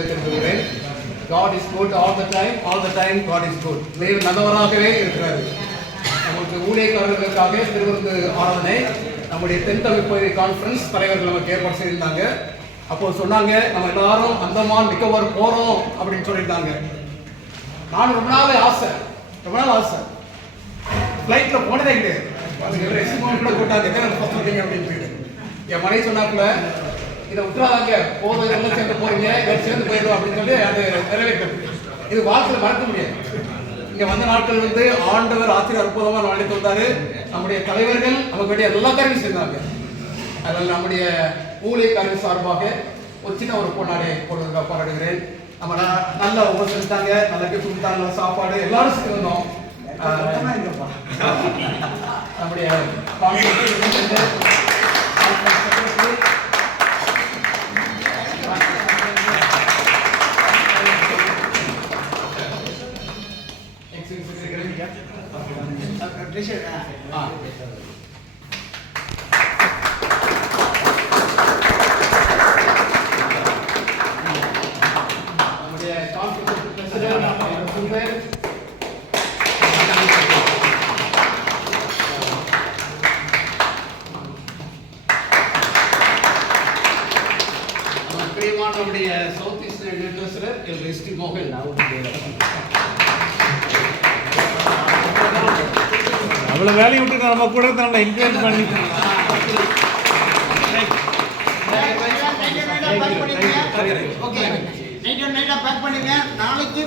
God is good all the time God is good. தேவன் நல்லவராகவே இருக்கிறார். நமக்கு ஊழியக்காரர்களுக்காக திருவிருந்து ஆராதனை நம்முடைய தென்தமிழ் கான்ஃபரன்ஸ் தலைவர்கள் நமக்கு ஏற்பாடு செய்திருந்தாங்க. அப்போ சொன்னாங்க நம்ம எல்லாரும் அந்தமான் நிக்கோபார் போறோம் அப்படின்னு சொல்லியிருந்தாங்க. நான் ரொம்ப நாள் ஆசை ஃப்ளைட்ல போனதே கிடையாது. அதுக்கு ரெசிமோன் கூட போட்டாங்க அப்படின்னு என் மனைவி சொன்னாப்புல இதை விட்டுறாங்க போதும் எல்லாம் சேர்ந்து போறீங்க சேர்ந்து போயிடும் அப்படின்னு சொல்லி அது நிறைவேற்றது. இது வாழ்க்கையில் மறக்க முடியாது. இங்க வந்த நாட்கள் வந்து ஆண்டவர் ஆசிரியர் அற்புதமாக நடத்தி வந்தாரு. நம்முடைய தலைவர்கள் நமக்கு வேண்டிய எல்லா காரியம் செஞ்சாங்க. அதில் நம்முடைய ஊழியக்காரர்கள் சார்பாக ஒரு சின்ன ஒரு பொன்னாடை போடுவதற்காக பாராட்டுகிறேன். நம்ம நல்ல உபசரித்தாங்க, நல்ல கிஃப்ட் கொடுத்தாங்க, நல்ல சாப்பாடு எல்லாரும் சேர்ந்தோம். நம்முடைய நம்முடைய சவுத் ஈஸ்ட் லிட்ரேச்சர் எஸ்டி மோகன் அவ்வளோ வேலையை விட்டு நம்ம கூட நம்ம என்கரேஜ் பண்ணி நாளைக்கு